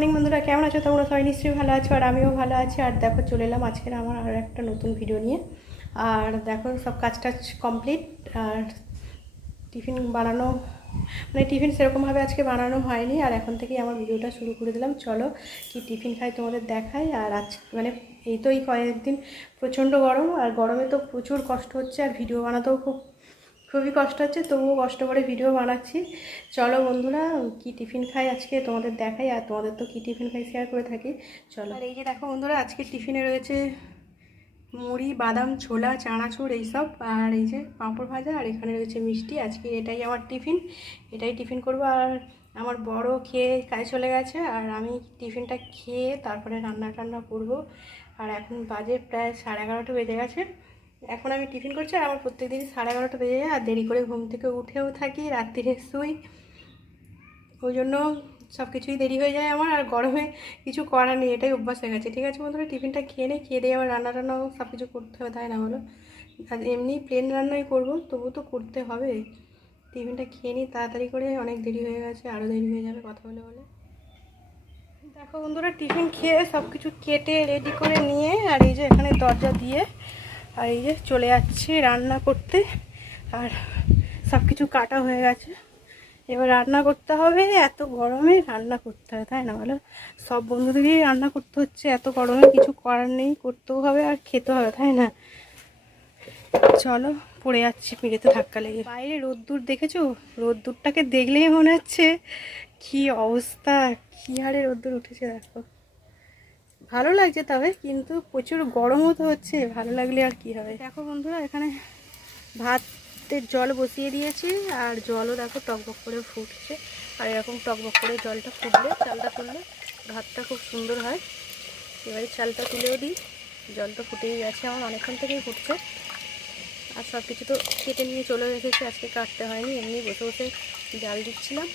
Morning বন্ধুরা, কেমন আছো তোমরা? সবাই নিশ্চয়ই ভালো আছো, আর আমিও ভালো আছি। আর দেখো চলে এলাম আজকের আমার আর একটা নতুন ভিডিও নিয়ে। আর দেখো সব কাজ টাজ কমপ্লিট। আর টিফিন বানানো মানে টিফিন সেরকমভাবে আজকে বানানো হয়নি, আর এখন থেকেই আমার ভিডিওটা শুরু করে দিলাম। চলো কি টিফিন খাই তোমাদের দেখাই। আর আজ মানে এই তো এই কয়েকদিন প্রচণ্ড গরম, আর গরমে তো প্রচুর কষ্ট হচ্ছে, আর ভিডিও বানাতেও খুবই কষ্ট হচ্ছে, তবুও কষ্ট করে ভিডিও বানাচ্ছি। চলো বন্ধুরা কি টিফিন খাই আজকে তোমাদের দেখাই, আর তোমাদের তো কী টিফিন খাই শেয়ার করে থাকি। চলো। আর এই যে দেখো বন্ধুরা, আজকে টিফিনে রয়েছে মুড়ি, বাদাম, ছোলা, চানাচুর এইসব, আর এই যে পাঁপড় ভাজা, আর এখানে রয়েছে মিষ্টি। আজকে এটাই আমার টিফিন, এটাই টিফিন করবো। আর আমার বড় খেয়ে কাজে চলে গেছে, আর আমি টিফিনটা খেয়ে তারপরে রান্না টান্না করবো। আর এখন বাজে প্রায় 11:30 বেজে গেছে। এখন আমি টিফিন করছি, আর আমার প্রত্যেকদিন 11:30 বেজে যায়, আর দেরি করে ঘুম থেকে উঠেও থাকি, রাত্রিরে শুই, ওই জন্য সব কিছুই দেরি হয়ে যায় আমার। আর গরমে কিছু করার নেই, এটাই অভ্যাস হয়ে গেছে। ঠিক আছে বন্ধুরা, টিফিনটা খেয়ে নেই, খেয়ে দিয়ে আবার রান্না টান্নাও সব কিছু করতে হবে, তাই না বলো? আর এমনি প্লেন রান্নাই করবো, তবু তো করতে হবে। টিফিনটা খেয়ে নিই তাড়াতাড়ি করে, অনেক দেরি হয়ে গেছে, আরও দেরি হয়ে যাবে কথা বলে বলে। দেখো বন্ধুরা, টিফিন খেয়ে সব কিছু কেটে রেডি করে নিয়ে, আর এই যে এখানে দরজা দিয়ে, আর এই যে চলে যাচ্ছি রান্না করতে। আর সব কিছু কাটা হয়ে গেছে, এবার রান্না করতে হবে। এত গরমে রান্না করতে হবে, তাই না বলো? সব বন্ধুদেরই রান্না করতে হচ্ছে এত গরমে, কিছু করার নেই, করতেও হবে আর খেতে হবে, তাই না? চলো, পড়ে যাচ্ছি পিঁড়েতে ধাক্কা লেগে। বাইরে রোদ্দুর দেখেছো? রোদ্দুরটাকে দেখলেই মনে হচ্ছে কি অবস্থা, কি হারে রোদ্দুর উঠেছে দেখো। ভালো লাগছে তবে, কিন্তু প্রচুর গরমও তো হচ্ছে, ভালো লাগলে আর কি হবে। দেখো বন্ধুরা, এখানে ভাতের জল বসিয়ে দিয়েছি, আর জলও দেখো টকবক করে ফুটছে। আর এরকম টকবক করে জলটা ফুটলে, চালটা তুললে ভাতটা খুব সুন্দর হয়। এবারে চালটা তুলেও দিই, জলটা ফুটেই গেছে আমার, অনেকক্ষণ থেকেই ফুটছে। আর সব কিছু তো কেটে নিয়ে চলে এসেছি, আজকে কাটতে হয়নি, এমনি বসে বসে জাল দিচ্ছিলাম।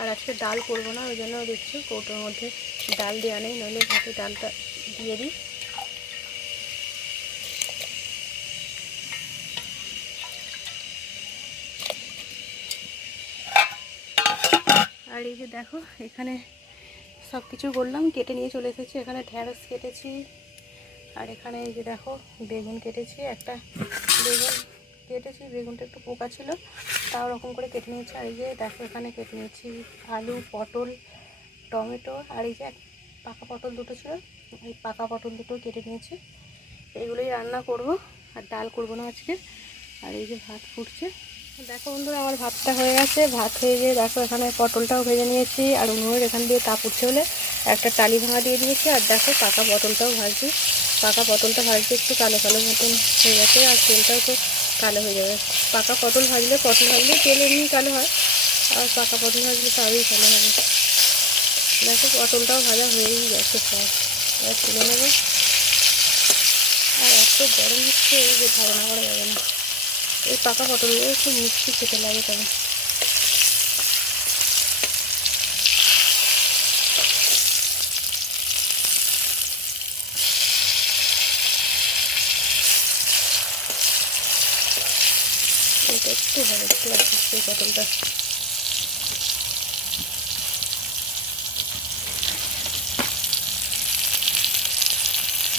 আর আজকে ডাল করবো না, ওই জন্য দেখছি কৌটোর মধ্যে ডাল দেওয়া নেই, নইলে ভাতে ডালটা দিয়ে দিই। আর এই যে দেখো, এখানে সব কিছু বললাম কেটে নিয়ে চলে এসেছি। এখানে ঢ্যাঁড়স কেটেছি, আর এখানে এই যে দেখো বেগুন কেটেছি, একটা বেগুন কেটেছি, বেগুনটা একটু পোকা ছিল, তাও ওরকম করে কেটে নিয়েছি। আর এই যে দেখো এখানে কেটে নিয়েছি আলু, পটল, টমেটো, আর এই যে পাকা পটল দুটো ছিল, এই পাকা পটল দুটো কেটে নিয়েছি। এইগুলোই রান্না করব, আর ডাল করবো না আজকে। আর এই যে ভাত ফুটছে। দেখো বন্ধুরা, আমার ভাতটা হয়ে গেছে। ভাত হয়ে গিয়ে দেখো এখানে পটলটাও ভেজে নিয়েছি, আর উনুনের এখান দিয়ে তাপ উঠছে বলে একটা টালি ভাঙা দিয়ে দিয়েছি। আর দেখো পাকা পটলটাও ভাজছি, পাকা পটলটা ভাজতে একটু কালো কালো মতন হয়ে গেছে, আর তেলটাও তো কালো হয়ে যাবে। পাকা পটল ভাজলে তেল এমনি কালো হয়, আর পাকা পটল ভাজলে তো আরোই কালো হবে। দেখো পটলটাও ভাজা হয়েই গেছে প্রায়, এবার তুলে নেবো। আর এত গরম হচ্ছে যে ধারণা করা যাবে না। এই পাকা পটলগুলো একটু মিষ্টি খেতে লাগে, তবে এটা একটু হবে, একটু আছে এই পটলটা।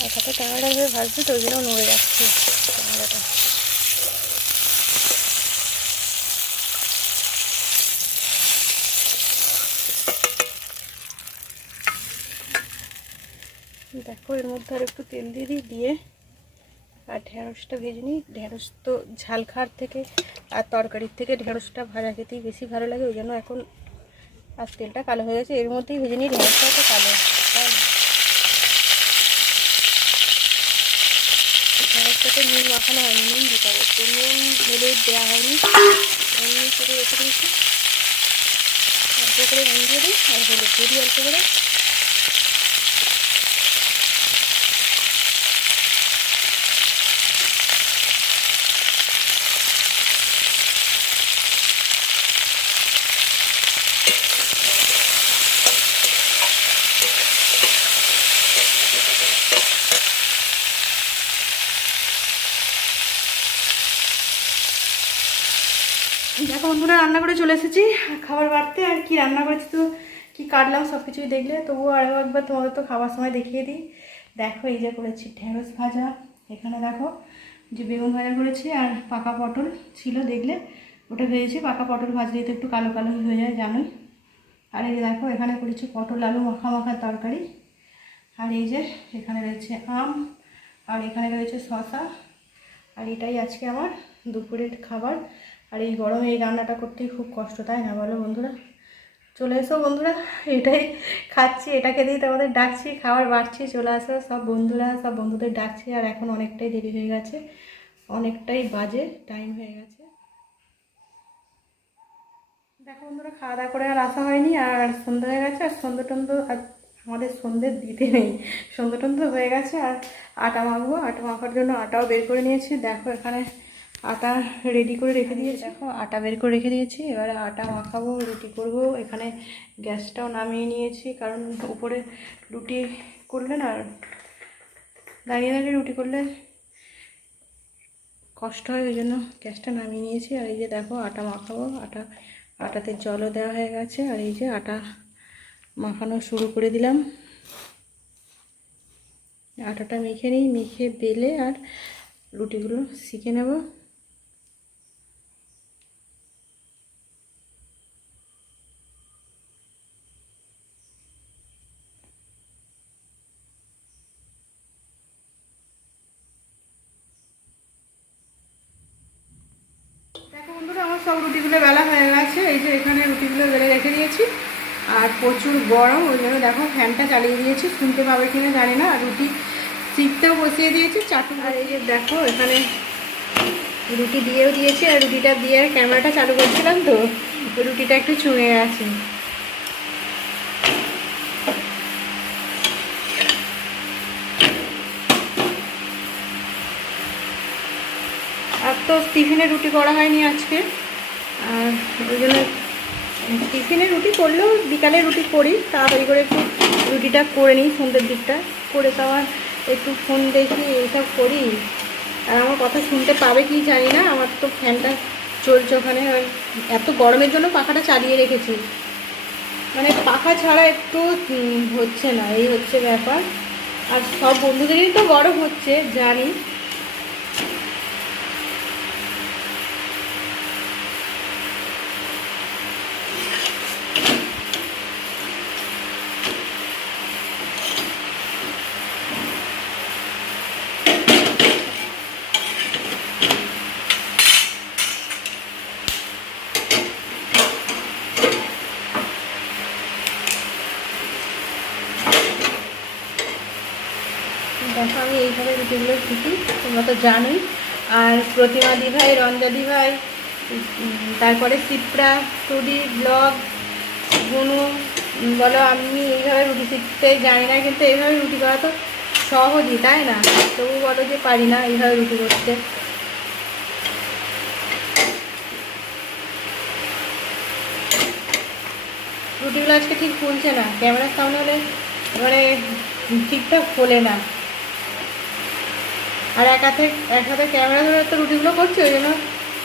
আর সাথে টমেটো হয়ে ভাজছি, তো ওই জন্য নড়ে যাচ্ছে টমেটোটা। দেখো এর মধ্যে আর একটু তেল দিয়ে দিই, দিয়ে আর ঢেঁড়সটা ভেজে নিই। ঢেঁড়স তো ঝাল খাওয়ার থেকে আর তরকারির থেকে ঢেঁড়সটা ভাজা খেতেই বেশি ভালো লাগে, ওই জন্য এখন। আর তেলটা কালো হয়ে গেছে, এর মধ্যেই ভেজে নিই, ঢেঁড়সটা তো কালো, তাই ঢেঁড়সটাতে নুন মাখানো হয়নি, নুন দিতে হবে, তো নুন হলুদ দেওয়া হয়নি, এমনি করে রেখে দিয়েছি। অল্প করে নুন দিয়ে দিই, আর হলুদ দিয়ে দিই অল্প করে। দেখো বন্ধুরা রান্না করে চলে এসেছি খাবার বাড়তে। আর কি রান্না করেছি তো কি কাটলাম সব কিছুই দেখলে, তবুও আরও একবার তোমাদের তো খাবার সময় দেখিয়ে দিই। দেখো এই যে করেছি ঢেঁড়স ভাজা, এখানে দেখো যে বেগুন ভাজা করেছি, আর পাকা পটল ছিল দেখলে ওটা ভেজেছি। পাকা পটল ভাজলে তো একটু কালো কালো হয়ে যায় জানোই। আর এই যে দেখো এখানে করেছি পটল আলু মাখা মাখার তরকারি। আর এই যে এখানে রয়েছে আম, আর এখানে রয়েছে শসা। আর এটাই আজকে আমার দুপুরের খাবার। আর এই গরমে এই রান্নাটা করতেই খুব কষ্ট, তাই না বলো বন্ধুরা? চলে এসো বন্ধুরা, এটাই খাচ্ছি, এটা খেতেই তোমাদের ডাকছি, খাবার বাড়ছি, চলে আসো সব বন্ধুরা, সব বন্ধুদের ডাকছি। আর এখন অনেকটাই দেরি হয়ে গেছে, অনেকটাই বাজে টাইম হয়ে গেছে। দেখো বন্ধুরা খাওয়া দাওয়া করে আর আসা হয়নি, আর সন্ধ্যা হয়ে গেছে। আর সন্ধ্যে টন্ধে আর আমাদের সন্ধ্যে দিতে নেই, সন্ধ্যে টন্ধে হয়ে গেছে। আর আটা মাখবো, আটা মাখার জন্য আটাও বের করে নিয়েছি। দেখো এখানে আটা রেডি করে রেখে দিয়েছি, দেখো আটা বের করে রেখে দিয়েছি। এবারে আটা মাখাবো, রুটি করব। এখানে গ্যাসটাও নামিয়ে নিয়েছি, কারণ উপরে রুটি করলে না দাঁড়িয়ে দাঁড়িয়ে রুটি করলে কষ্ট হয়, ওই জন্য গ্যাসটা নামিয়ে নিয়েছি। আর এই যে দেখো আটা মাখাবো, আটাতে জলও দেওয়া হয়ে গেছে। আর এই যে আটা মাখানো শুরু করে দিলাম। আটাটা মেখে নিই, মেখে বেলে আর রুটিগুলো সেঁকে নেব। দেখো বন্ধুরা আমার সব রুটিগুলো বেলা হয়ে গেছে। এই যে এখানে রুটিগুলো বেলে রেখে দিয়েছি। আর প্রচুর গরম, ওই জন্য দেখো ফ্যানটা চালিয়ে দিয়েছি, শুনতে পাবে কিনা জানি না। আর রুটি শিখতেও বসিয়ে দিয়েছি চাটু। আর এই যে দেখো এখানে রুটি দিয়েও দিয়েছি। আর রুটিটা দিয়ে ক্যামেরাটা চালু করছিলাম তো রুটিটা একটু চুঁয়ে গেছে। আর তো টিফিনে রুটি করা হয়নি আজকে, আর ওই জন্য টিফিনে রুটি করলেও বিকালে রুটি করি, তাড়াতাড়ি করে একটু রুটিটা করে নিই সন্ধ্যের দিকটা করে। তো আমার একটু ফোন দেখি এইসব করি। আর আমার কথা শুনতে পাবে কি জানি না, আমার তো ফ্যানটা চলছে ওখানে। আর এত গরমের জন্য পাখাটা চালিয়ে রেখেছি, মানে পাখা ছাড়া একটু হচ্ছে না, এই হচ্ছে ব্যাপার। আর সব বন্ধুদেরই তো গরম হচ্ছে জানি। দেখো আমি এইভাবে রুটিগুলো শিখি, তোমরা তো জানোই। আর প্রতিমা দিভাই, রঞ্জা দিভাই, তারপরে সিপ্রা টুডি ব্লগ গুনু বলো, আমি এইভাবে রুটি শিখতে জানি না, কিন্তু এইভাবে রুটি করা তো সহজই, তাই না? তবু বলো যে পারি না এইভাবে রুটি করতে। রুটিগুলো আজকে ঠিক ফুলছে না, ক্যামেরার সামনে হলে মানে ঠিকঠাক ফোলে না। আর এক হাতে ক্যামেরা ধরে তো রুটিগুলো করছে, ওই জন্য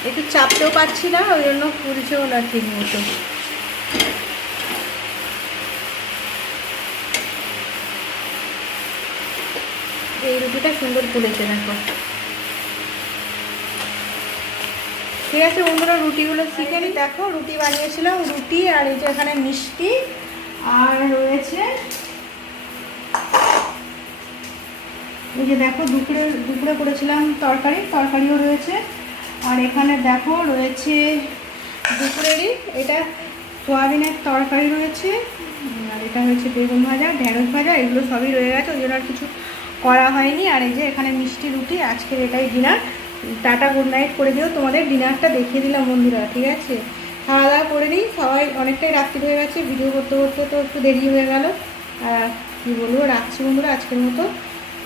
একটু চাপতেও পারছি না, ওই জন্য ফুলছেও না ঠিক মতো। এই রুটিটা সুন্দর ফুলেছে দেখো। ঠিক আছে বন্ধুরা, রুটিগুলো শিখে নিই। দেখো রুটি বানিয়েছিলাম, রুটি আর এই যে এখানে মিষ্টি, আর রয়েছে এই যে দেখো দুপুরে করেছিলাম তরকারিও রয়েছে। আর এখানে দেখো রয়েছে দুপুরেরই এটা সোয়াবিনের তরকারি রয়েছে। আর এটা হচ্ছে বেগুন ভাজা, ঢেঁড়স ভাজা, এগুলো সবই রয়ে গেছে, ওই জন্য আর কিছু করা হয়নি। আর এই যে এখানে মিষ্টি রুটি, আজকের এটাই ডিনার। টাটা গুড নাইট করে দিও, তোমাদের ডিনারটা দেখিয়ে দিলাম বন্ধুরা। ঠিক আছে, খাওয়া দাওয়া করে নিই, সবাই অনেকটাই রাত্রি হয়ে গেছে, ভিডিও করতে করতে তো একটু দেরি হয়ে গেল। আর কী বলবো, রাখছি বন্ধুরা আজকের মতো।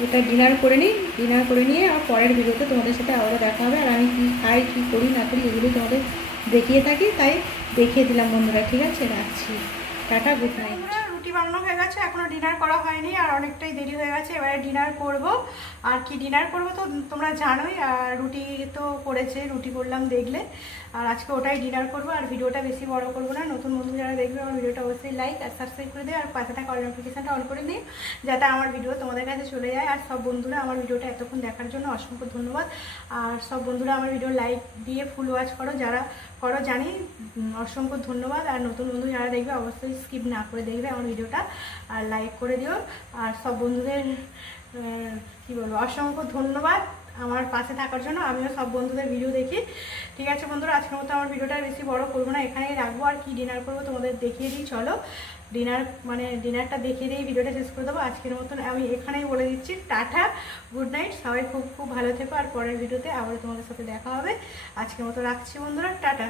এটা ডিনার করে নিই, ডিনার করে নিয়ে আর পরের ভিডিওতে তোমাদের সাথে আবারও দেখা হবে। আর আমি কী খাই কী করি না করি এগুলো তোমাদের দেখিয়ে থাকি, তাই দেখিয়ে দিলাম বন্ধুরা। ঠিক আছে, রাখছি, টাটা গুড নাইট। রুটি বানানো হয়ে গেছে, এখনও ডিনার করা হয়নি আর অনেকটাই দেরি হয়ে গেছে। এবারে ডিনার করব। আর কি ডিনার করব তো তোমরা জানোই। আর রুটি তো করেছে, রুটি করলাম দেখলে। আর আজকে ওটাই ডিনার করব। আর ভিডিওটা বেশি বড় করব না। নতুন বন্ধু যারা দেখবে আমার ভিডিওটা অবশ্যই লাইক আর সাবস্ক্রাইব করে দিও, আর পাশে থাকা অল নোটিফিকেশানটা অন করে দিও, যাতে আমার ভিডিও তোমাদের কাছে চলে যায়। আর সব বন্ধুরা আমার ভিডিওটা এতক্ষণ দেখার জন্য অসংখ্য ধন্যবাদ। আর সব বন্ধুরা আমার ভিডিও লাইক দিয়ে ফুল ওয়াচ করো, যারা করো জানি অসংখ্য ধন্যবাদ। আর নতুন বন্ধু যারা দেখবে অবশ্যই স্কিপ না করে দেখবে আমার ভিডিওটা, আর লাইক করে দিও। আর সব বন্ধুদের কী বলবো, অসংখ্য ধন্যবাদ আমার পাশে থাকার জন্য। আমিও সব বন্ধুদের ভিডিও দেখি। ঠিক আছে বন্ধুরা, আজকের মতো আমার ভিডিওটা বেশি বড় করবো না, এখানেই রাখবো। আর কি ডিনার করবো তোমাদের দেখিয়ে দিই, চলো ডিনারটা দেখিয়ে দিই, ভিডিওটা শেষ করে দেবো। আজকের মতন আমি এখানেই বলে দিচ্ছি টাটা, গুড নাইট। সবাই খুব খুব ভালো থেকো, আর পরের ভিডিওতে আবার তোমাদের সাথে দেখা হবে। আজকের মতো রাখছি বন্ধুরা, টাটা।